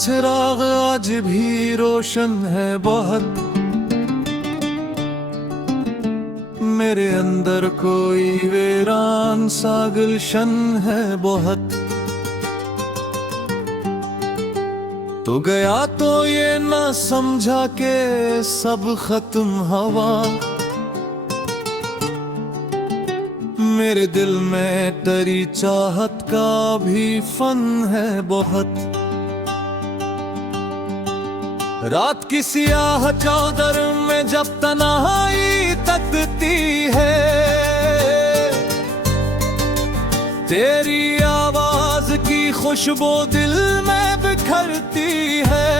चिराग आज भी रोशन है बहुत, मेरे अंदर कोई वीरान सा गुलशन है बहुत। तो गया तो ये ना समझा के सब खत्म हवा, मेरे दिल में तेरी चाहत का भी फन है बहुत। रात की सियाह चादर में जब तन्हाई तकती है, तेरी आवाज की खुशबू दिल में बिखरती है।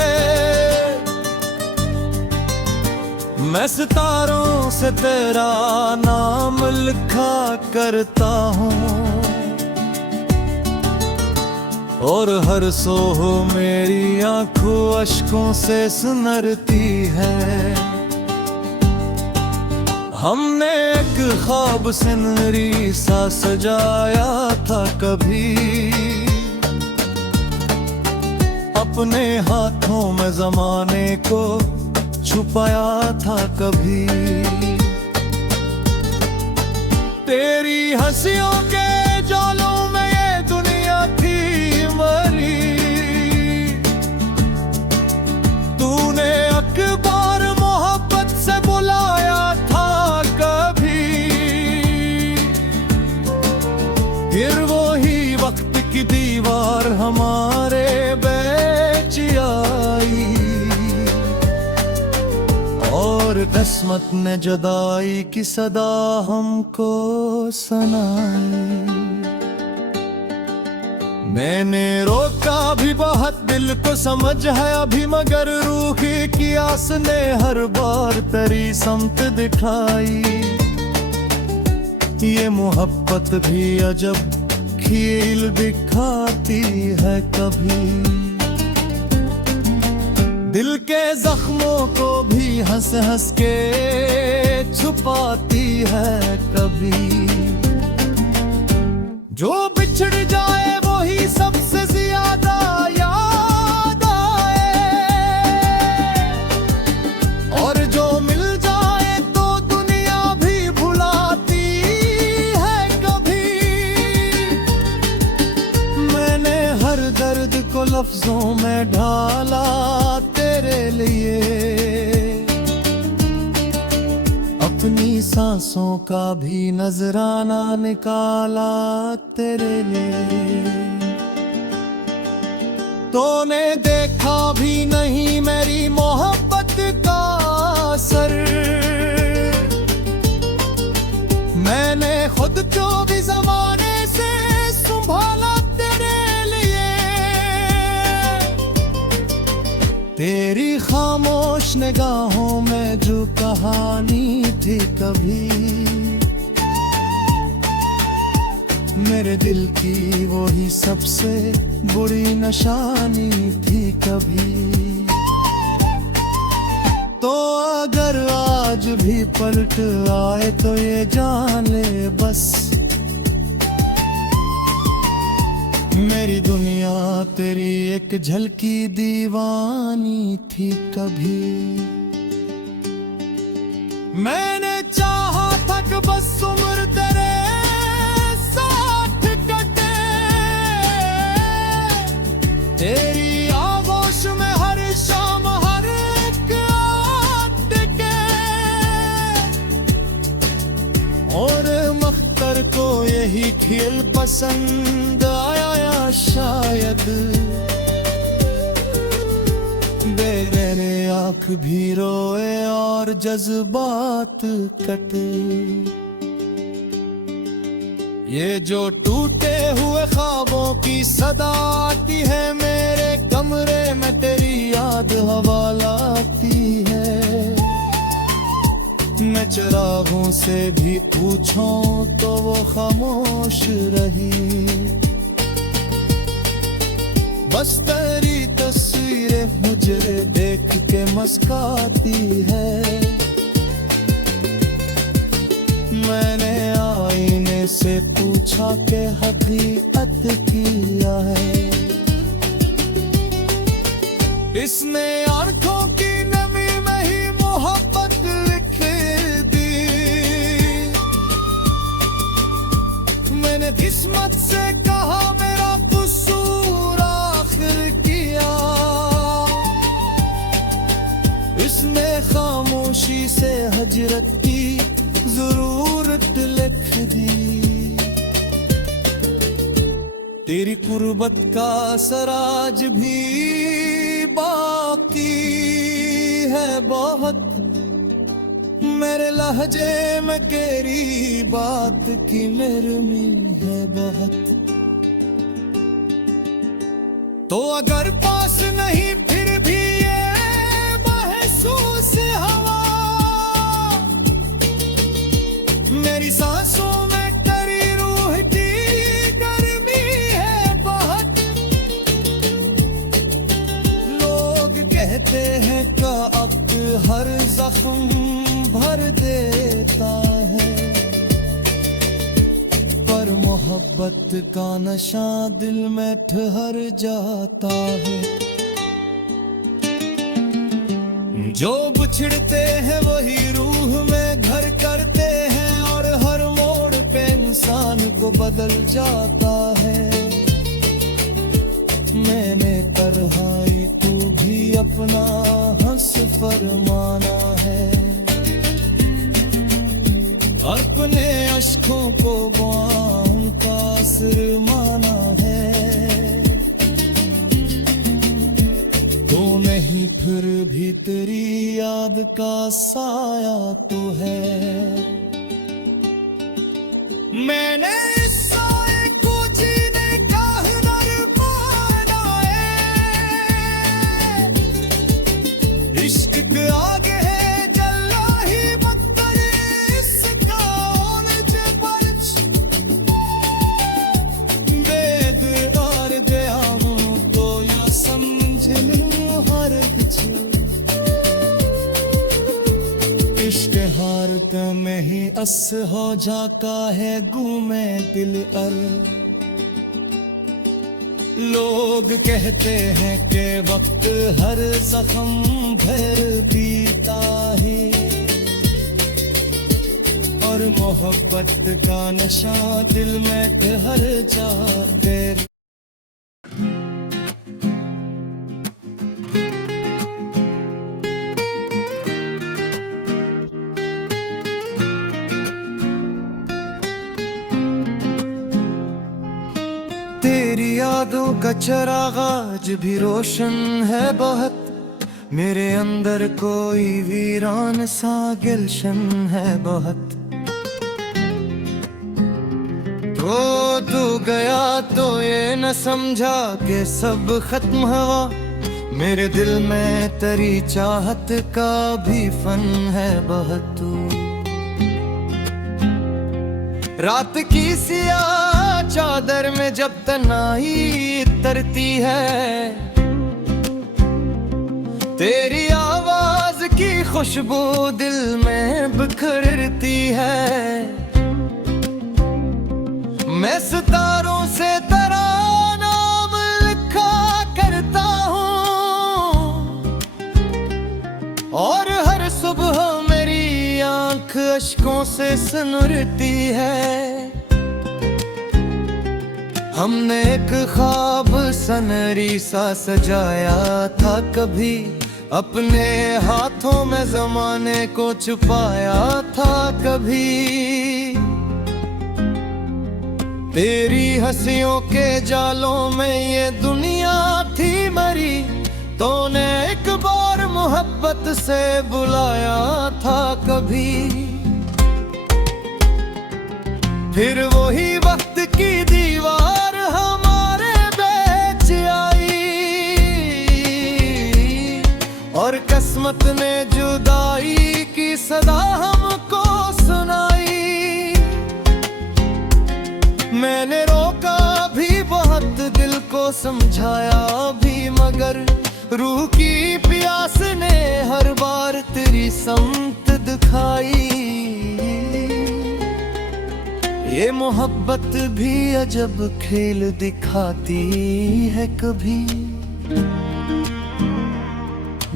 मैं सितारों से तेरा नाम लिखा करता हूँ, और हर सोह मेरी आंखों अश्कों से सुनरती है। हमने एक ख्वाब सिनरी सा सजाया था कभी, अपने हाथों में ज़माने को छुपाया था कभी। तेरी हंसियों के जालों में ये दुनिया थी मरी, तूने अकबार मोहब्बत से बुलाया था कभी। फिर वही वक्त की दीवार हमारे बीच आई, और किस्मत ने जुदाई की सदा हमको सुनाई। मैंने रोका भी बहुत दिल को समझ है अभी, मगर रूह की आस ने हर बार तेरी समत दिखाई। ये मोहब्बत भी अजब खील दिखाती है कभी, दिल के जख्मों को भी हंस हंस के छुपाती है कभी। जो बिछड़ जाए वही सबसे ज्यादा याद आए, और जो मिल जाए तो दुनिया भी भुलाती है कभी। मैंने हर दर्द को लफ्जों में ढाला तेरे लिए, अपनी सांसों का भी नजराना निकाला तेरे लिए। तूने देखा भी नहीं मेरी मोहब्बत का असर, मैंने खुद को भी ज़माने से संभाला तेरे लिए। तेरी खामोश निगाहों में जो कहानी थी कभी, मेरे दिल की वही सबसे बुरी निशानी थी कभी। तो अगर आज भी पलट आए तो ये जान ले बस, मेरी दुनिया तेरी एक झलकी दीवानी थी कभी। मैंने चाहा था कि बस उम्र तेरे साथ कटे, तेरी आगोश में हर शाम हर एक अटके, और मख्तर को यही खेल पसंद आया या शायद बेगैर आँख भी रोए और जज्बात कटे। ये जो टूटे हुए ख्वाबों की सदा आती है, मेरे कमरे में तेरी याद हवा लाती है। मैं चिरागों से भी पूछूं तो वो खामोश रही, बस तेरी तस्वीरें मुझे देख के मुस्काती है। मैंने आईने से पूछा के हकीकत किया है, इसने आंखों की नमी में ही मोहब्बत लिख दी। मैंने किस्मत से कहा मेरा कसूर आखिर किया, इसने खामोशी से हजरत की जरूरत लिख दी। तेरी कुर्बत का सराज भी बाकी है बहुत, मेरे लहजे में तेरी बात की नरमी है बहुत। तो अगर पास नहीं फिर भी ये महसूस हवा, मेरी सांसों में तेरी रूह की गर्मी है बहुत। लोग कहते हैं का अब हर जख्म भर देता है, पर मोहब्बत का नशा दिल में ठहर जाता है। जो बिछड़ते हैं वही रूह में घर करते हैं, और हर मोड़ पे इंसान को बदल जाता है। मैंने तरहाई तू भी अपना हंस फरमाना है, अपने अश्कों को बाहों का सिर माना है। तो नहीं फिर भी तेरी याद का साया तो है। मैंने इस साए को जीने का हुनर पाना है, इश्क के आगे है जल्ला ही मत करे इसका ओनज परच। बेदरार गया हूँ तो या समझ लूं हर कुछ, इश्क हारत में ही अस हो जाता है गूमे दिल अर। लोग कहते हैं कि वक्त हर जख्म भर बीता है, और मोहब्बत का नशा दिल में ठहर जाते। तेरी यादों का चिराग आज भी रोशन है बहुत, मेरे अंदर कोई वीरान सा गुलशन है बहुत। तो तू गया तो ये न समझा कि सब खत्म हुआ, मेरे दिल में तेरी चाहत का भी फन है बहुत। रात की सियाह चादर में जब तन्हाई तरती है, तेरी आवाज की खुशबू दिल में बिखरती है। मैं सितारों से तेरा नाम लिखा करता हूँ, और हर सुबह मेरी आंख अश्कों से सुनरती है। हमने एक ख्वाब सनरी सा सजाया था कभी, अपने हाथों में जमाने को छुपाया था कभी। तेरी हंसियों के जालों में ये दुनिया थी मरी, तूने एक बार मोहब्बत से बुलाया था कभी। फिर वही वक्त की दीवार हमारे बीच आई, और किस्मत ने जुदाई की सदा हमको सुनाई। मैंने रोका भी बहुत, दिल को समझाया भी, मगर रूह की प्यास ने हर बार तेरी समत दिखाई। ये मोहब्बत भी अजब खेल दिखाती है कभी।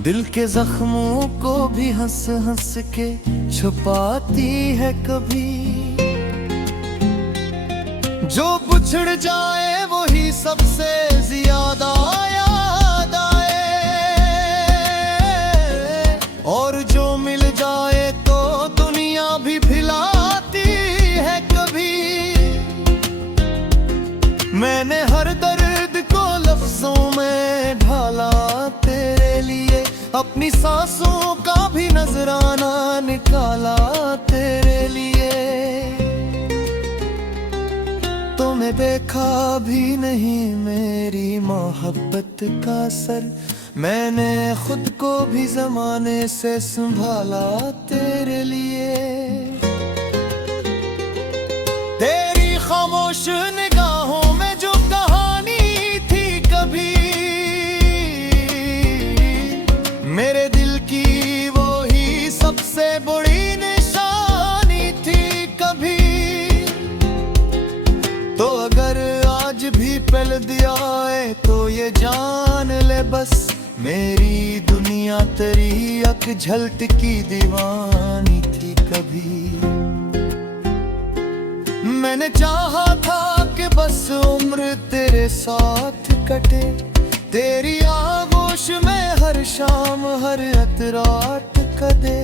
दिल के जख्मों को भी हंस हंस के छुपाती है कभी। जो बिछड़ जाए वही सबसे ज्यादा याद आए, और जो मिल जाए तो दुनिया भी भुलाती है कभी। मैंने हर दर्द को लफ्जों में ढाला तेरे लिए, अपनी सांसों का भी नजराना निकाला तेरे लिए। तुम्हें देखा भी नहीं मेरी मोहब्बत का असर, मैंने खुद को भी जमाने से संभाला तेरे लिए। तेरी खामोश निगाहों में जो कहानी थी कभी, मेरे दिल की वो ही सबसे बड़ी निशानी थी कभी। तो अगर आज भी पल दिया है तो ये जान ले बस, मेरी दुनिया तेरी अख झलक की दीवानी थी कभी। मैंने चाहा था कि बस उम्र तेरे साथ कटे, तेरी आगोश में हर शाम हर रात कदे।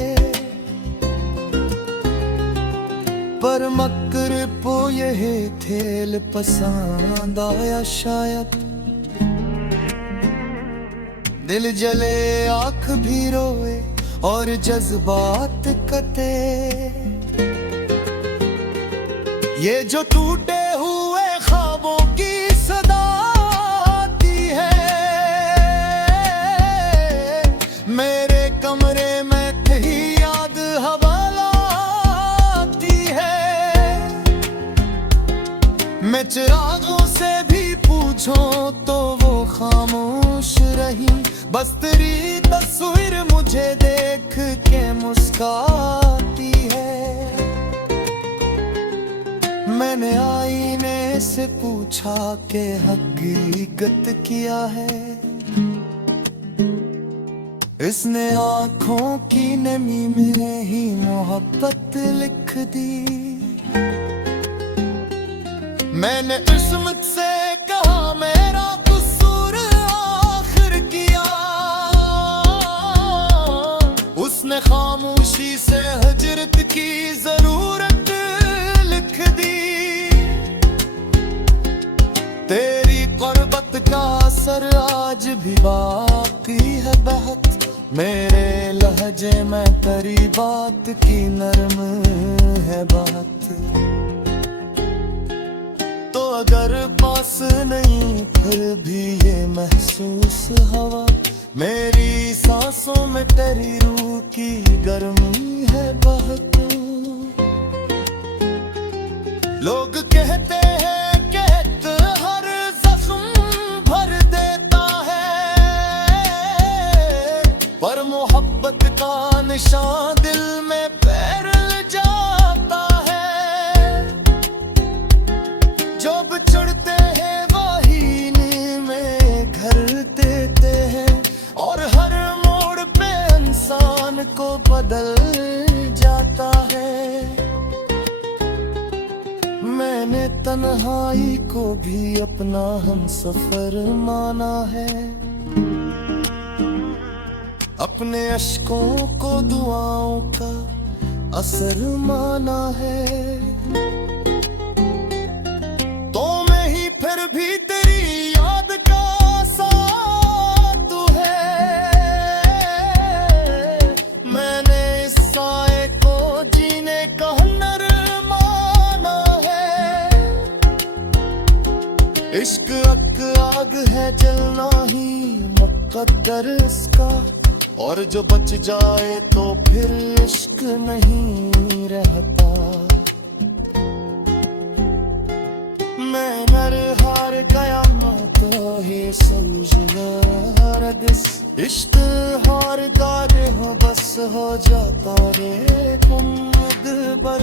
पर मकर पो यह थेल पसंद आया शायद, दिल जले आँख भी रोए और जज्बात कते। ये जो टूटे हुए ख्वाबों की सदा आती है, मेरे कमरे में कहीं याद हवाला आती है। मैं चिरागों से भी पूछूं तो वो खामोश रही, बस तेरी तस्वीर मुझे देख के मुस्काती है। मैंने आईने से पूछा कि हकीकत क्या है, इसने आँखों की नमी में ही मोहब्बत लिख दी। मैंने किस्मत से कहा मेरा कसूर आखिर किया, उसने खामोशी से हजरत की जरूरत लिख दी। तेरी क़ुर्बत का असर आज भी बाकी है बहुत, मेरे लहजे में तेरी बात की नरम है बात। तो अगर पास नहीं फिर भी ये महसूस हवा, मेरी सांसों में तेरी रूह की गर्मी है बहुत। लोग कहते हैं कहत हर जख्म भर देता है, पर मोहब्बत का निशान दिल में पैरल जाता है। जो बिछड़ते हैं वही में घर देते हैं, और हर मोड़ पे इंसान को बदल जाता है। मैंने तन्हाई को भी अपना हमसफर माना है, अपने अश्कों को दुआओं का असर माना है। तो मैं ही फिर भी तेरी याद का साथ है, मैंने इस साए को जीने का हुनर माना है। इश्क अक आग है जलना ही मुक़द्दर इसका, और जो बच जाए तो फिर इश्क नहीं रहता। मैं नर हार गया तो ही समझना रदिस, इश्क हार दार हो बस हो जाता रे तुम अकबर।